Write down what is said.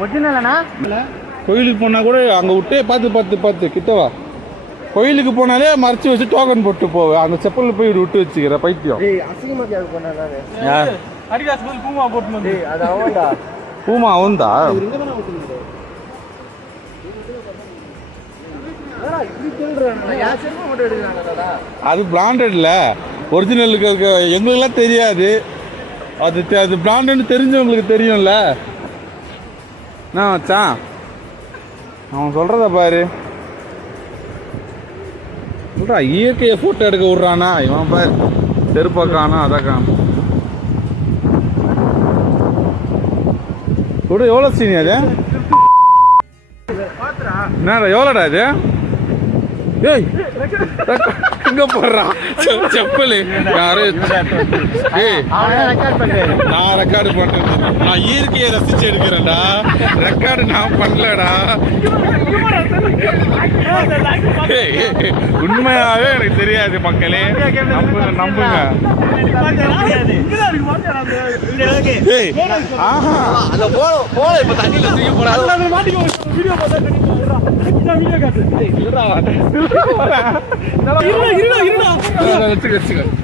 ஒரிஜினல்ண்ணா கோயிலுக்கு போனால் கூட அங்கே விட்டே பார்த்து கிட்டவா கோயிலுக்கு போனாலே மறைச்சி வச்சு டோக்கன் போட்டு போவேன் அந்த செப்பலில் போய் விட்டு வச்சுக்கிற பைத்தியம் பூமா அவன்தா அது பிராண்டட்ல ஒரிஜினலுக்கு எங்களுக்கெல்லாம் தெரியாது அது பிராண்டட்னு தெரிஞ்சவங்களுக்கு தெரியும்ல என்ன வச்சான் அவன் சொல்றத பாரு சொல்றா இயற்கையை போட்டோ எடுக்க விட்றானா இவன் பாரு செருப்பா காணும் அதை காணும் கூட எவ்வளோ சீனி அது என்னடா எவ்வளோடா இது ஏய் எங்க போடுறான் செப்பலு யாரு நான் ரெக்கார்டு பண்றேன் நான் இயற்கையை ரசிச்சு எடுக்கிறேன்டா ரெக்கார்டு நான் பண்ணலடா உண்மையாவே எனக்கு தெரியாது மக்களே நம்புங்க வச்சுக்க